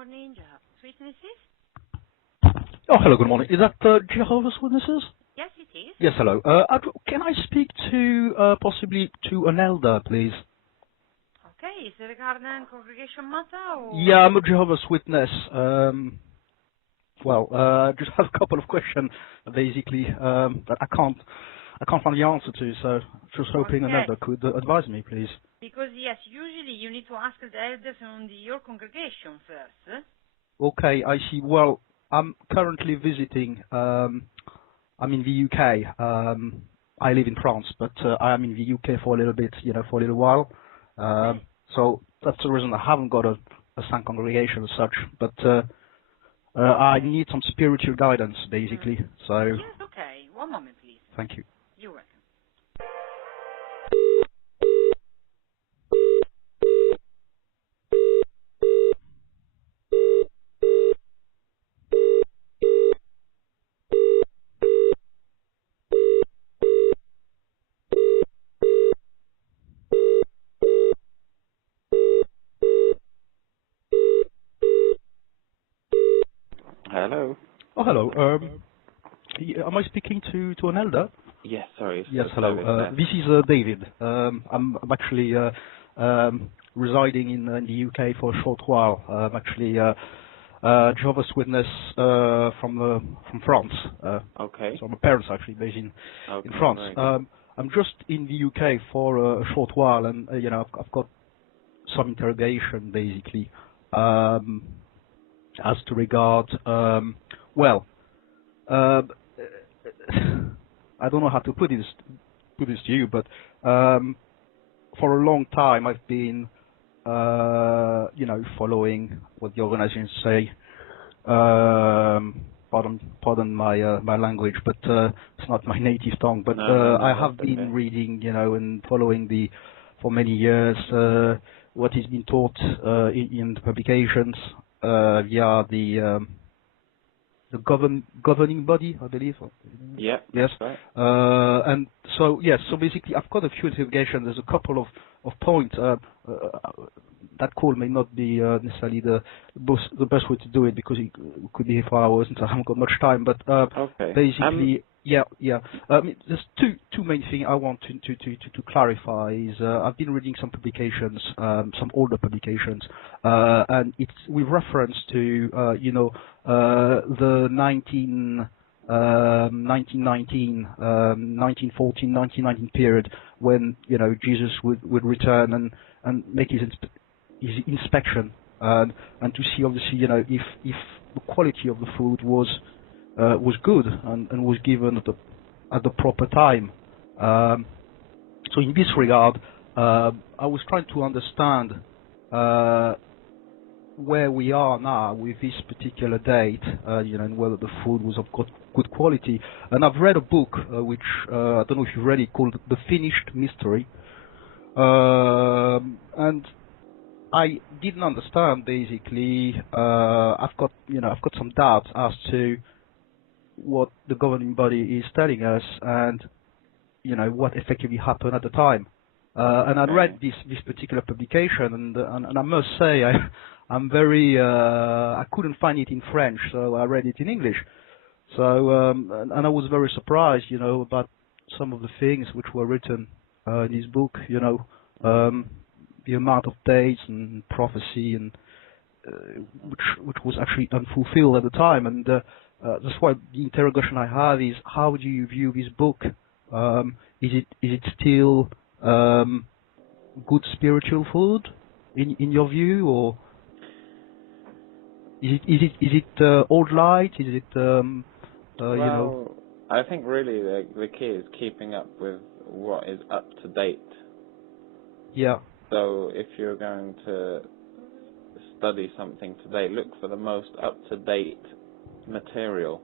Morning, Jehovah's Witnesses. Oh, hello, good morning. Is that Jehovah's Witnesses? Yes, it is. Yes, hello. Can I speak to, possibly to an elder, please? Okay, is it regarding congregation matter or? Yeah, I'm a Jehovah's Witness. Just have a couple of questions, basically, that I can't find the answer to, so just hoping an Okay, elder could advise me, please. because yes, usually you need to ask the elders on your congregation first. Okay, I see. Well, I'm currently visiting, I'm in the UK. I live in France, but I am in the UK for a little bit, for a little while. Okay. So that's the reason I haven't got a sound congregation as such. But I Okay. need some spiritual guidance, basically. So Yes, okay. One moment, please. thank you. You're welcome. Hello. Oh, hello. Am I speaking to an elder? Yes, sorry, Yes, it's hello. David there. This is David. I'm actually residing in the UK for a short while. I'm actually Jehovah's Witness from France. Okay. So my parents are actually based in Okay, France. very good. I'm just in the UK for a short while, and I've got some interrogation basically as to regard uh, I don't know how to put this to you, but for a long time I've been following what the organizations say. Pardon my language, but it's not my native tongue. But No, I that's have been okay. reading, and following for many years what is being taught in the publications via the governing body, I believe. Yeah, Yes. that's right. And so, yes, so basically I've got a few interrogations. There's a couple of points. That call may not be necessarily the best way to do it, because it could be for hours and I haven't got much time. But Okay. basically, yeah. There's two main things I want to clarify. Is I've been reading some publications, some older publications, and it's with reference to the 1919, 1914, 1919 period, when Jesus would return and make his inspection, and to see, obviously, if the quality of the food was good and was given at the proper time. So in this regard, I was trying to understand where we are now with this particular date, and whether the food was of good quality. And I've read a book which I don't know if you've read it, called The Finished Mystery, and I didn't understand, basically. I've got some doubts as to what the governing body is telling us, and what effectively happened at the time. And I read this particular publication, and I must say I'm very I couldn't find it in French, so I read it in English. So and I was very surprised, about some of the things which were written in this book. The amount of dates and prophecy, and which was actually unfulfilled at the time. And that's why the interrogation I have is, how do you view this book? Is it still good spiritual food in your view, or is it old light? Is it Well, I think really the key is keeping up with what is up to date. Yeah. So if you're going to study something today, look for the most up-to-date material.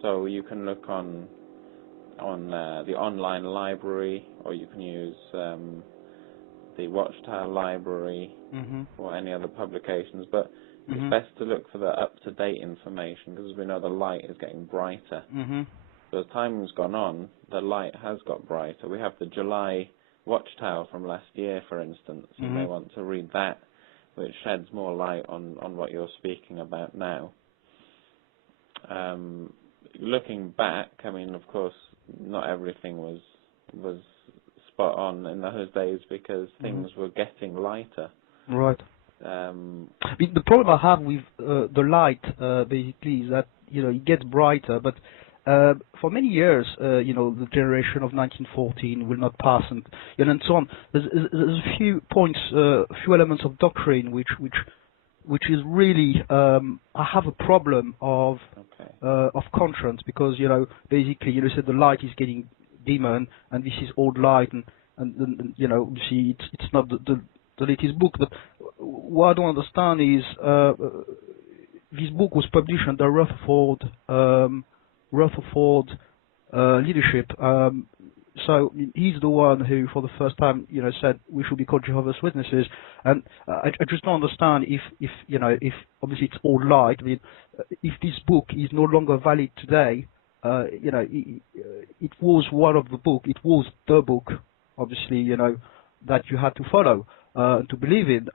So you can look on the online library, or you can use the Watchtower library, or any other publications. But it's best to look for the up-to-date information, because we know the light is getting brighter. So as time has gone on, the light has got brighter. We have the July Watchtower from last year, for instance. You may want to read that which sheds more light on what you're speaking about now. Looking back, I mean, of course, not everything was spot on in those days because things were getting lighter. Right. I mean, the problem I have with the light, basically, is that it gets brighter, but for many years, the generation of 1914 will not pass, and so on. There's a few points, a few elements of doctrine which is really I have a problem of conscience, because basically you said the light is getting dimmer, and this is old light, and obviously it's not the latest book. But what I don't understand is this book was published under Rutherford leadership. So he's the one who, for the first time, said we should be called Jehovah's Witnesses, and I just don't understand if obviously it's all light. I mean, if this book is no longer valid today, it was one of the book. It was the book, obviously, that you had to follow to believe in.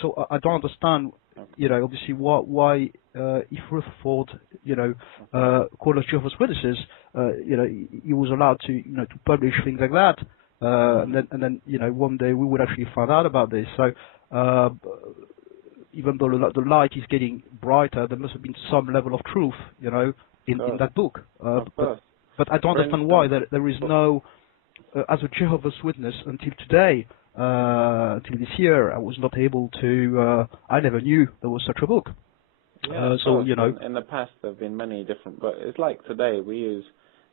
So I don't understand, obviously why if Rutherford, called us Jehovah's Witnesses, he was allowed to, to publish things like that, and then, one day we would actually find out about this. So, even though the light is getting brighter, there must have been some level of truth, in that book. But I don't understand why there is no, as a Jehovah's Witness until today, until this year, I was not able to, I never knew there was such a book. Yeah, so, in the past there have been many different books. It's like today, we use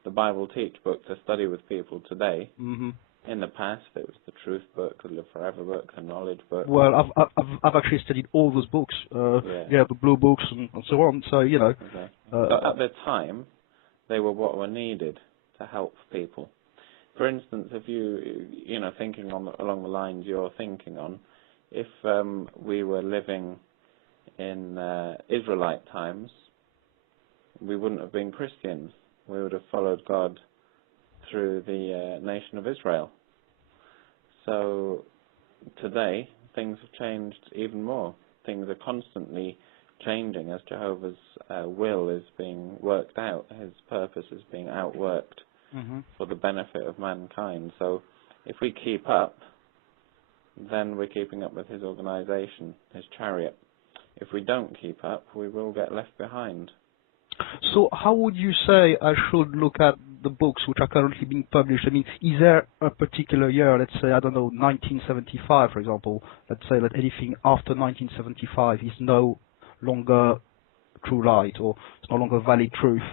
the Bible Teach book to study with people today. Mm-hmm. In the past, it was the Truth book, the Live Forever book, the Knowledge book. Well, I've actually studied all those books, the blue books and so on, so, Okay. So at the time, they were what were needed to help people. For instance, if you, thinking along the lines you're thinking on, if we were living in Israelite times, we wouldn't have been Christians. We would have followed God through the nation of Israel. So today, things have changed even more. Things are constantly changing as Jehovah's will is being worked out. His purpose is being outworked for the benefit of mankind. So if we keep up, then we're keeping up with his organization, his chariot. If we don't keep up, we will get left behind. So how would you say I should look at the books which are currently being published? I mean, is there a particular year, let's say, I don't know, 1975, for example, let's say that anything after 1975 is no longer true light, or it's no longer valid truth?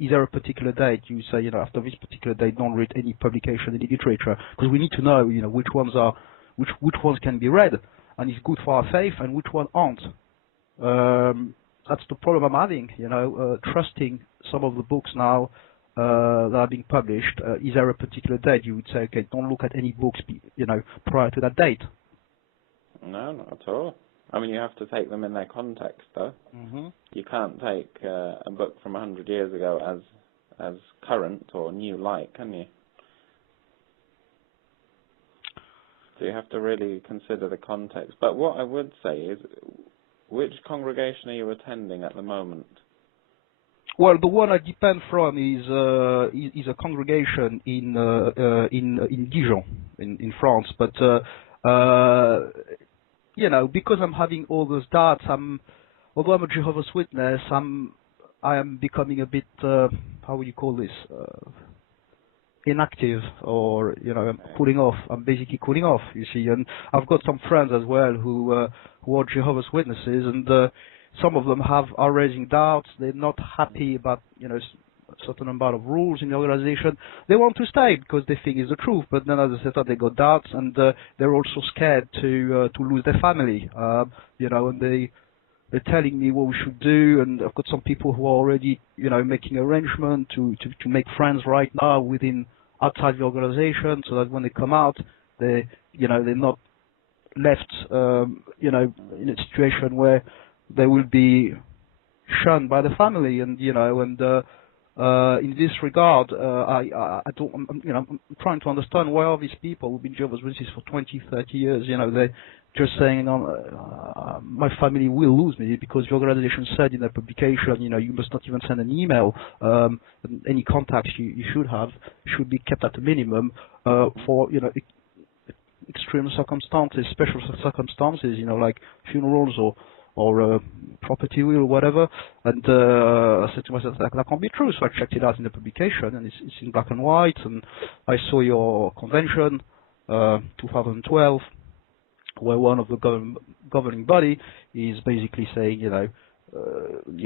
Is there a particular date you say, after this particular date, don't read any publication, any literature? Because we need to know, which ones can be read and is good for our faith, and which ones aren't. That's the problem I'm having, trusting some of the books now that are being published. Is there a particular date you would say, okay, don't look at any books, prior to that date? No, not at all. I mean, you have to take them in their context, though. You can't take a book from 100 years ago as current or new light, can you? So you have to really consider the context. But what I would say is, which congregation are you attending at the moment? Well, the one I depend from is a congregation in Dijon, in France. But because I'm having all those doubts, although I'm a Jehovah's Witness, I am becoming a bit how would you call this? Inactive, or I'm cooling off. I'm basically cooling off, you see. And I've got some friends as well who are Jehovah's Witnesses, and some of them are raising doubts. They're not happy about a certain amount of rules in the organization. They want to stay because they think it's the truth, but then as I said, they got doubts, and they're also scared to lose their family. And they're telling me what we should do, and I've got some people who are already, making arrangements to make friends right now outside the organization, so that when they come out, they're not left, in a situation where they will be shunned by the family, and in this regard, I don't, I'm trying to understand why are these people who've been Jehovah's Witnesses for 20, 30 years, they're just saying, my family will lose me because the organization said in a publication, you must not even send an email. Any contacts you should have should be kept at a minimum for, extreme circumstances, special circumstances, like funerals or property will or whatever. And I said to myself, that can't be true. So I checked it out in the publication, and it's in black and white. And I saw your convention, 2012, where one of the governing body is basically saying, you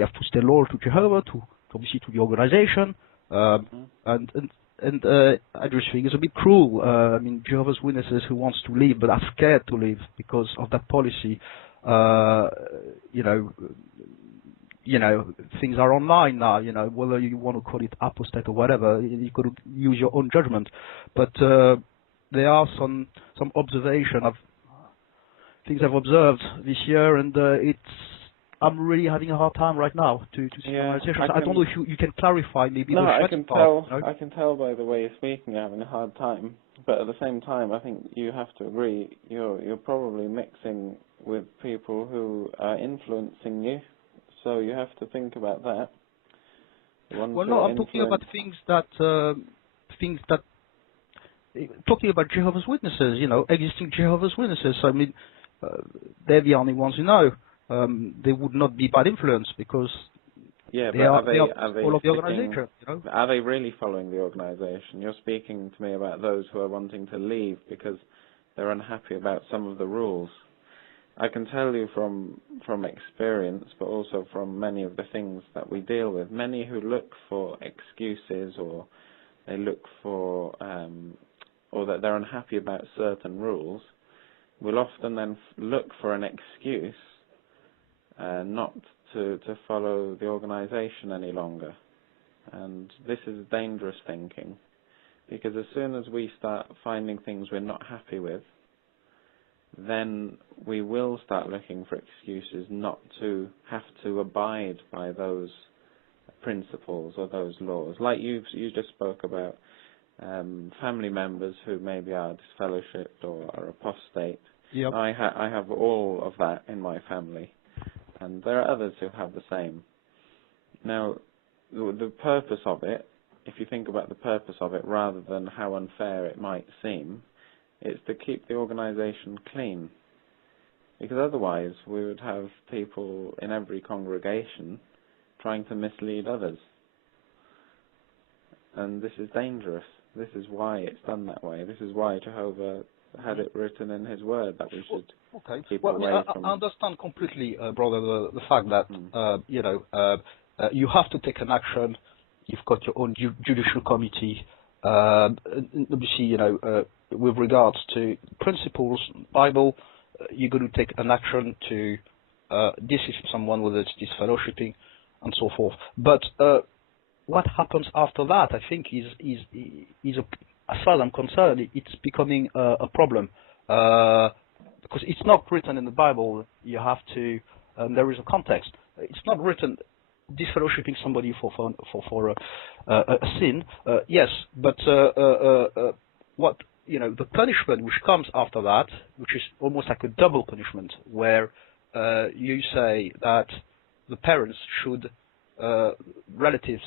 have to stay loyal to Jehovah, to obviously to the organization, and I just think it's a bit cruel. I mean, Jehovah's Witnesses who wants to leave but are scared to leave because of that policy. Things are online now. Whether you want to call it apostate or whatever, you could use your own judgment. But there are some observation of things I've observed this year, and I'm really having a hard time right now to see organizations. I don't know if you can clarify maybe the I can tell. part, I can tell by the way you're speaking you're having a hard time. But at the same time, I think you have to agree you're probably mixing with people who are influencing you. So you have to think about that. Well, no, I'm talking about things that talking about Jehovah's Witnesses. Existing Jehovah's Witnesses. I mean, they're the only ones who know. They would not be bad influence because they are all of the organization. Are they really following the organization? You're speaking to me about those who are wanting to leave because they're unhappy about some of the rules. I can tell you from experience, but also from many of the things that we deal with, many who look for excuses or they look for, or that they're unhappy about certain rules, will often then look for an excuse not to follow the organization any longer. And this is dangerous thinking, because as soon as we start finding things we're not happy with, then we will start looking for excuses not to have to abide by those principles or those laws. Like you just spoke about family members who maybe are disfellowshipped or are apostate. Yep. I have all of that in my family, and there are others who have the same. Now, the purpose of it, if you think about the purpose of it rather than how unfair it might seem, it's to keep the organization clean. Because otherwise we would have people in every congregation trying to mislead others. And this is dangerous. This is why it's done that way. This is why Jehovah had it written in his word that we should keep away from. I understand completely, brother, the fact that, you have to take an action. You've got your own judicial committee. Obviously, with regards to principles, Bible, you're going to take an action to dismiss someone, whether it's disfellowshipping and so forth. But what happens after that, I think, is as far as I'm concerned, it's becoming a problem because it's not written in the Bible. You have to. There is a context. It's not written disfellowshipping somebody for a sin. Yes, but what the punishment which comes after that, which is almost like a double punishment, where you say that the parents should relatives,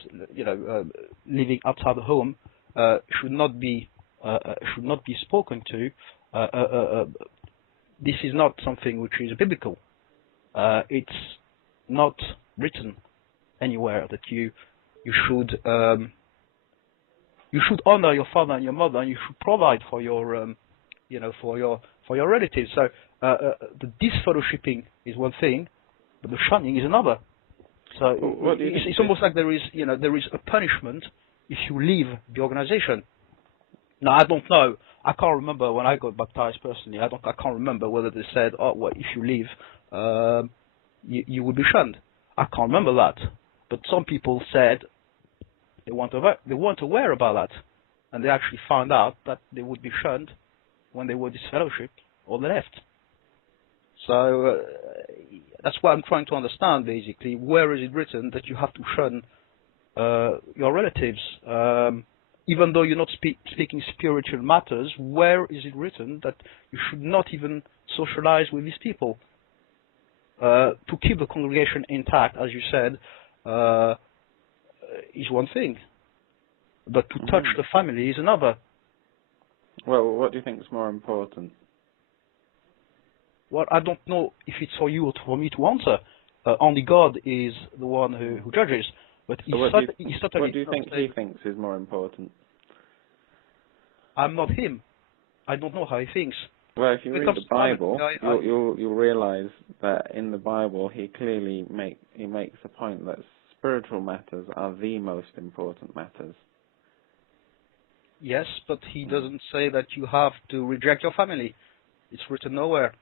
living outside the home, should not be spoken to. This is not something which is biblical. It's not written anywhere that you should honor your father and your mother, and you should provide for your for your relatives. So the disfellowshipping is one thing, but the shunning is another. So it's almost like there is a punishment if you leave the organization. Now I don't know. I can't remember when I got baptized personally. I can't remember whether they said, "Oh, well, if you leave, you will be shunned." I can't remember that. But some people said they weren't aware about that, and they actually found out that they would be shunned when they were disfellowshipped or they left. So that's what I'm trying to understand, basically. Where is it written that you have to shun your relatives. Even though you're not speaking spiritual matters, where is it written that you should not even socialize with these people? To keep the congregation intact, as you said, is one thing, but to touch the family is another. Well, what do you think is more important? Well, I don't know if it's for you or for me to answer. Only God is the one who judges. But So what do you think he thinks is more important? I'm not him. I don't know how he thinks. Well, if you read the Bible, you'll realize that in the Bible he clearly makes a point that spiritual matters are the most important matters. Yes, but he doesn't say that you have to reject your family. It's written nowhere.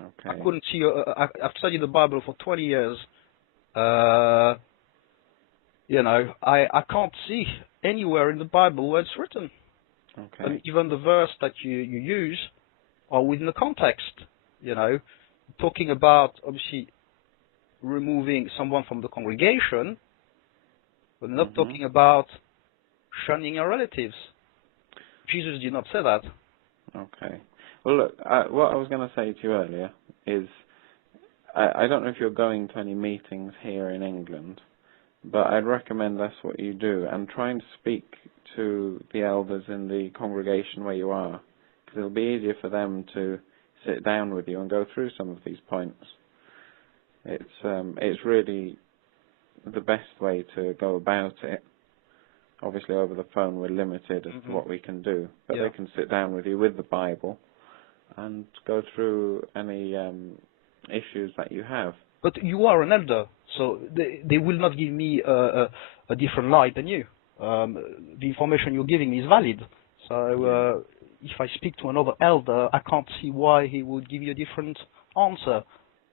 Okay. I couldn't see. I've studied the Bible for 20 years. I can't see anywhere in the Bible where it's written. Okay. And even the verse that you use are within the context. Talking about obviously removing someone from the congregation, but not talking about shunning your relatives. Jesus did not say that. Okay. Well, look, what I was going to say to you earlier is, I don't know if you're going to any meetings here in England, but I'd recommend that's what you do, and try and speak to the elders in the congregation where you are, because it'll be easier for them to sit down with you and go through some of these points. It's really the best way to go about it. Obviously, over the phone, we're limited as to what we can do, but they can sit down with you with the Bible and go through any issues that you have. But you are an elder, so they will not give me a different light than you. The information you're giving me is valid. So if I speak to another elder, I can't see why he would give you a different answer.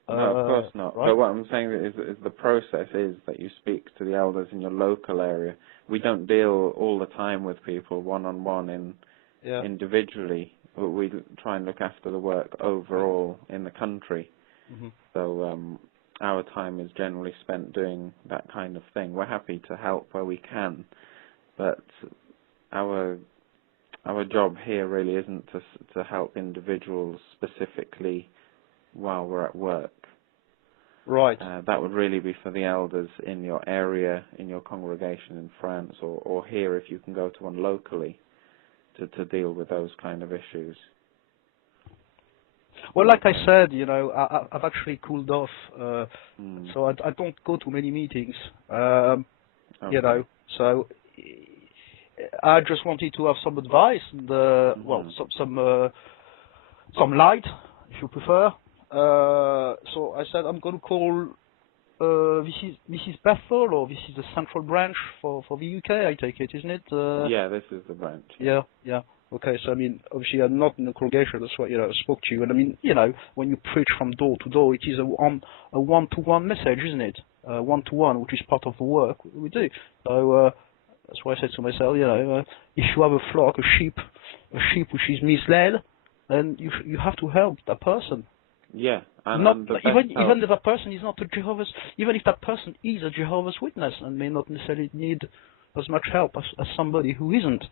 No, of course not. Right? But what I'm saying is the process is that you speak to the elders in your local area. We don't deal all the time with people one-on-one individually. We try and look after the work overall in the country. So our time is generally spent doing that kind of thing. We're happy to help where we can, but our job here really isn't to help individuals specifically while we're at work. Right. That would really be for the elders in your area, in your congregation in France, or here if you can go to one locally to deal with those kind of issues. Well, like I said, I've actually cooled off, so I don't go to many meetings, so I just wanted to have some advice, and, some light, if you prefer. So I said I'm going to call. This is Bethel, or this is the central branch for the UK. I take it, isn't it? Yeah, this is the branch. Yeah. Okay, so obviously I'm not in the congregation. That's why I spoke to you. And when you preach from door to door, it is a one-to-one message, isn't it? One-to-one, which is part of the work we do. So that's why I said to myself, if you have a flock, a sheep which is misled, then you have to help that person. Yeah, even if that person is not even if that person is a Jehovah's Witness and may not necessarily need as much help as somebody who isn't.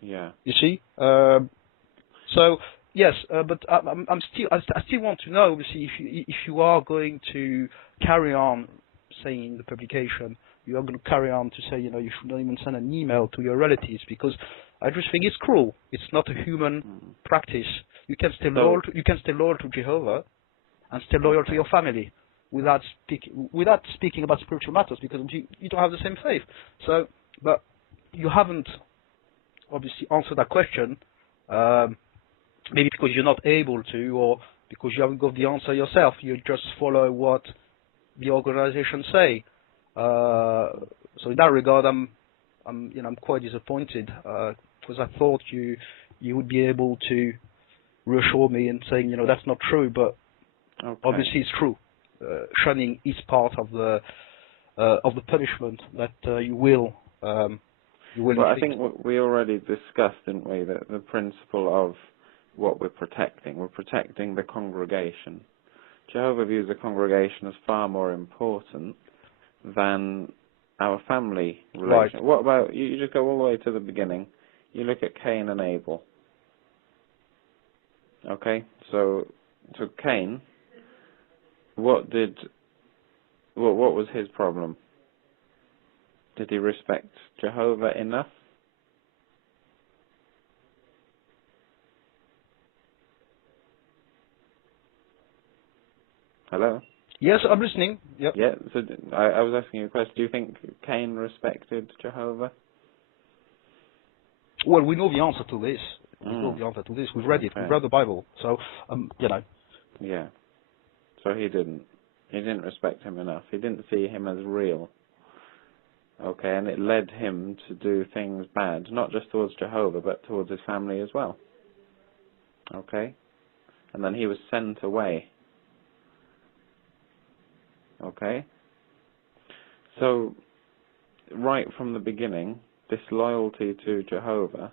Yeah. You see. So yes, but I still want to know, obviously, if you are going to carry on saying the publication, you are going to carry on to say, you should not even send an email to your relatives, because I just think it's cruel. It's not a human practice. You can stay loyal to Jehovah and stay loyal to your family without speaking about spiritual matters, because you don't have the same faith. So, but you haven't obviously answered that question. Maybe because you're not able to, or because you haven't got the answer yourself. You just follow what the organizations say. So in that regard, I'm quite disappointed, because I thought you would be able to reassure me and saying, that's not true, but obviously it's true. Shunning is part of the punishment that you will. Well, I think we already discussed, didn't we, that the principle of what we're protecting. We're protecting the congregation. Jehovah views the congregation as far more important than our family Right. relation. What about, you just go all the way to the beginning. You look at Cain and Abel. Okay? So Cain, what was his problem? Did he respect Jehovah enough? Hello? Yes, I'm listening. Yep. Yeah, so I was asking you a question. Do you think Cain respected Jehovah? Well, we know the answer to this. We know Mm. the answer to this. We've read it. Okay. We've read the Bible. So, you know. Yeah. So he didn't. He didn't respect him enough. He didn't see him as real. Okay, and it led him to do things bad, not just towards Jehovah, but towards his family as well. Okay? And then he was sent away. Okay? So, right from the beginning, this loyalty to Jehovah,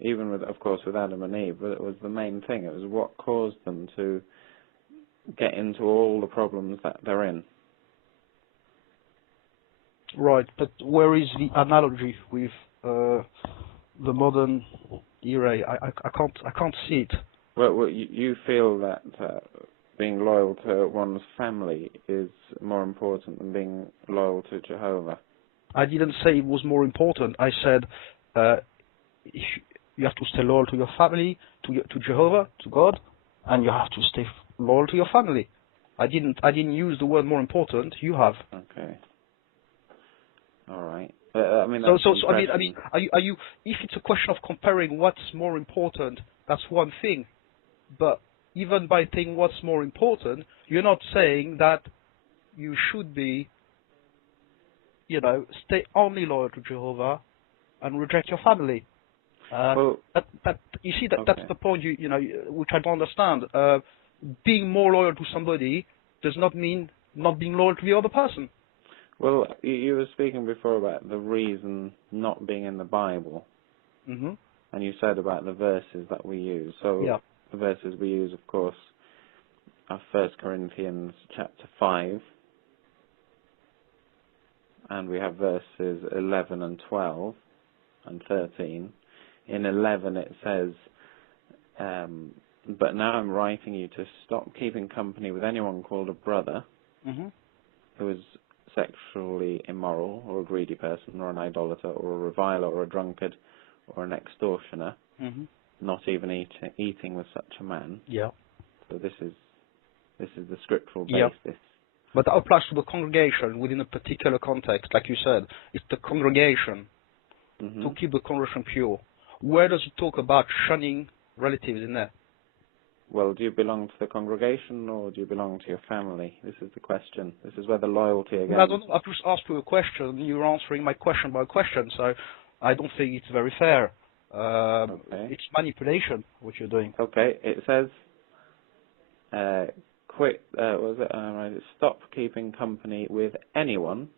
even with, of course, with Adam and Eve, but it was the main thing. It was what caused them to get into all the problems that they're in. Right, but where is the analogy with the modern era? I can't see it. Well, you feel that being loyal to one's family is more important than being loyal to Jehovah. I didn't say it was more important. I said you have to stay loyal to your family, to Jehovah, to God, and you have to stay loyal to your family. I didn't use the word more important. You have. Okay. All right. I mean, So I mean, are you? If it's a question of comparing what's more important, that's one thing. But even by saying what's more important, you're not saying that you should be, stay only loyal to Jehovah and reject your family. Well, You see, that's okay. the point. Which I don't understand. Being more loyal to somebody does not mean not being loyal to the other person. Well, you were speaking before about the reason not being in the Bible, Mm-hmm. and you said about the verses that we use. So Yeah. the verses we use, of course, are 1 Corinthians chapter 5, and we have verses 11 and 12 and 13. In 11 it says, but now I'm writing you to stop keeping company with anyone called a brother Mm-hmm. who is sexually immoral, or a greedy person, or an idolater, or a reviler, or a drunkard, or an extortioner, Mm-hmm. not even eating with such a man. Yeah. So this is the scriptural Yeah. basis. But that applies to the congregation within a particular context, like you said. It's the congregation Mm-hmm. to keep the congregation pure. Where does it talk about shunning relatives in there? Well, do you belong to the congregation or do you belong to your family? This is the question. This is where the loyalty again. Well, I don't know. I've just asked you a question. You're answering my question by question, so I don't think it's very fair. Okay. It's manipulation, what you're doing. Okay, it says, stop keeping company with anyone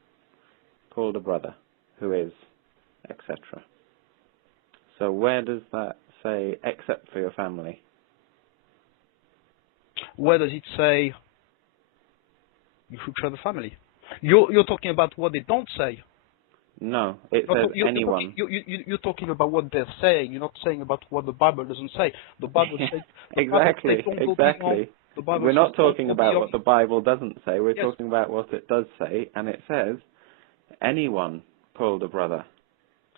called a brother, who is, etc. So where does that say, except for your family? Where does it say you should share the family? You're talking about what they don't say. No, it says anyone. You're talking about what they're saying. You're not saying about what the Bible doesn't say. The Bible says Exactly. We're not talking about what the Bible doesn't say. We're talking about what it does say, and it says anyone called a brother.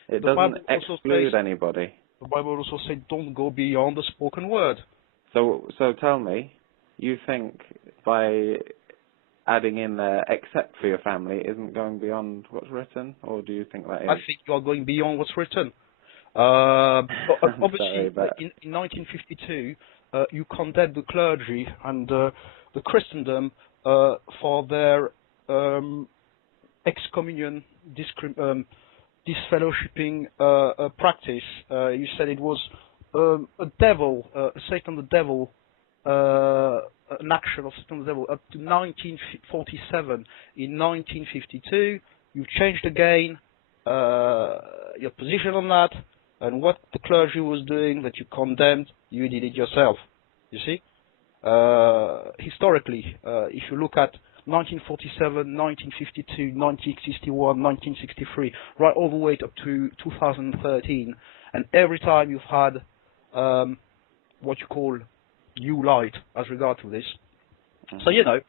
It doesn't exclude anybody. The Bible also says don't go beyond the spoken word. So tell me, you think by adding in there except for your family isn't going beyond what's written, or do you think that is? I think you are going beyond what's written. Obviously, Sorry, but in 1952, you condemned the clergy and the Christendom for their excommunion, disfellowshipping practice. You said it was a devil, Satan the devil, an action of Satan the devil up to 1947. In 1952, you changed again your position on that, and what the clergy was doing that you condemned, you did it yourself. You see? Historically, if you look at 1947, 1952, 1961, 1963, right all the way up to 2013. And every time you've had what you call new light as regard to this. So, you know,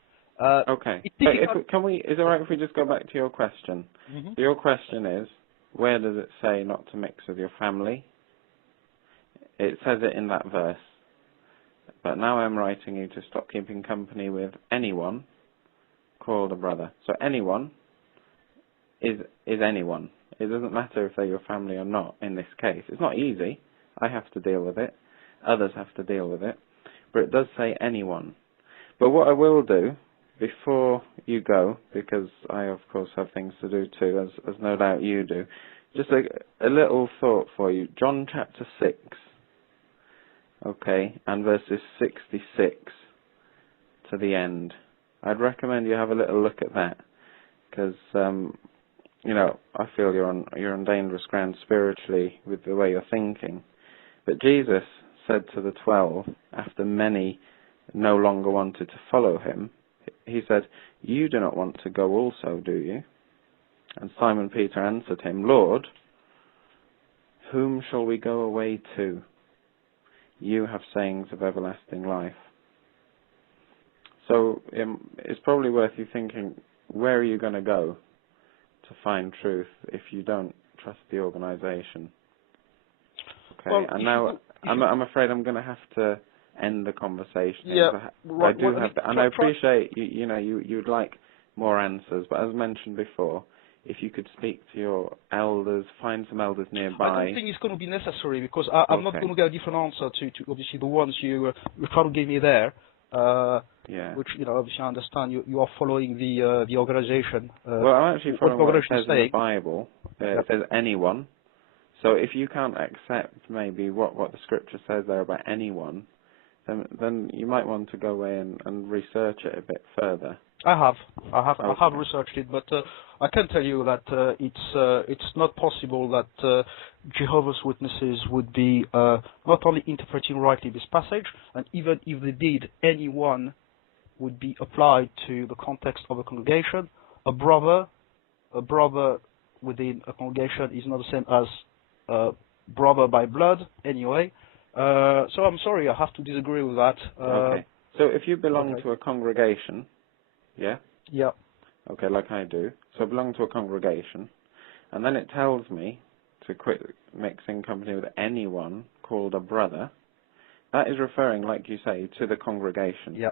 okay. But is it all right if we just go back to your question? So your question is, where does it say not to mix with your family? It says it in that verse. But now I'm writing you to stop keeping company with anyone called a brother. So anyone is anyone. It doesn't matter if they're your family or not in this case. It's not easy. I have to deal with it. Others have to deal with it. But it does say anyone. But what I will do, before you go, because I of course have things to do too, as no doubt you do, just a little thought for you. John chapter 6, okay, and verses 66 to the end. I'd recommend you have a little look at that, because you know, I feel you're on dangerous ground spiritually with the way you're thinking. But Jesus said to the 12, after many no longer wanted to follow him, he said, "You do not want to go also, do you?" And Simon Peter answered him, "Lord, whom shall we go away to? You have sayings of everlasting life." So it's probably worth you thinking, where are you going to go to find truth if you don't trust the organization? Okay, well, and now I'm afraid I'm going to have to end the conversation. Yeah, I do have to, and I appreciate you know you'd like more answers, but as mentioned before, if you could speak to your elders, find some elders nearby. I don't think it's going to be necessary, because I'm not going to get a different answer to obviously the ones you try to give me there. Yeah. Which, you know, obviously I understand you are following the organization. Well, I'm actually following what it says in the Bible. It says anyone. So if you can't accept maybe what the scripture says there about anyone, then you might want to go away and research it a bit further. I have Okay. researched it, but I can tell you that it's not possible that Jehovah's Witnesses would be not only interpreting rightly this passage, and even if they did, anyone would be applied to the context of a congregation. A brother within a congregation is not the same as brother by blood, anyway. So I'm sorry, I have to disagree with that. Okay. So if you belong to a congregation, yeah? Yeah. Okay, like I do. So I belong to a congregation, and then it tells me to quit mixing company with anyone called a brother. That is referring, like you say, to the congregation. Yeah.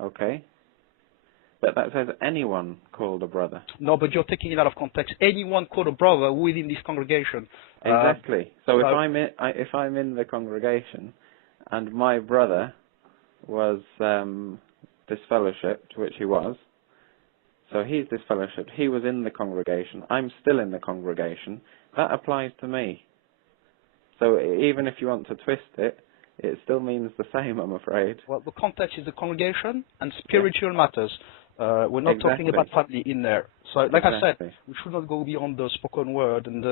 Okay? But that says anyone called a brother. No, but you're taking it out of context. Anyone called a brother within this congregation. Exactly. So if I'm in the congregation, and my brother was disfellowshipped, which he was, so he's disfellowshipped, he was in the congregation, I'm still in the congregation, that applies to me. So even if you want to twist it, it still means the same, I'm afraid. Well, the context is the congregation and spiritual matters. We're not talking about family in there. So, like I said, we should not go beyond the spoken word, and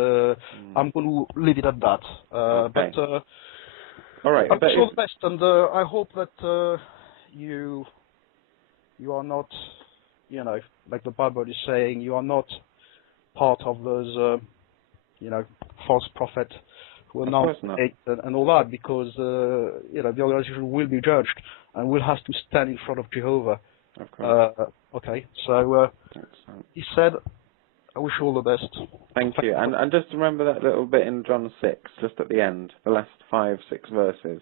I'm going to leave it at that. Okay. But all right. I wish you all the best, and I hope that you are not, you know, like the Bible is saying, you are not part of those, you know, false prophets who announce hate and all that, because you know, the organization will be judged and will have to stand in front of Jehovah. Of course. Okay, so he said, I wish you all the best. Thank you. And just remember that little bit in John 6, just at the end, the last 5-6 verses.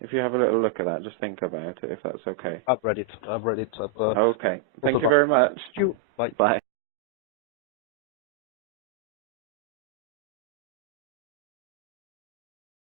If you have a little look at that, just think about it, if that's okay. I've read it. Okay. Thank you very much. Thank you. Bye. Bye.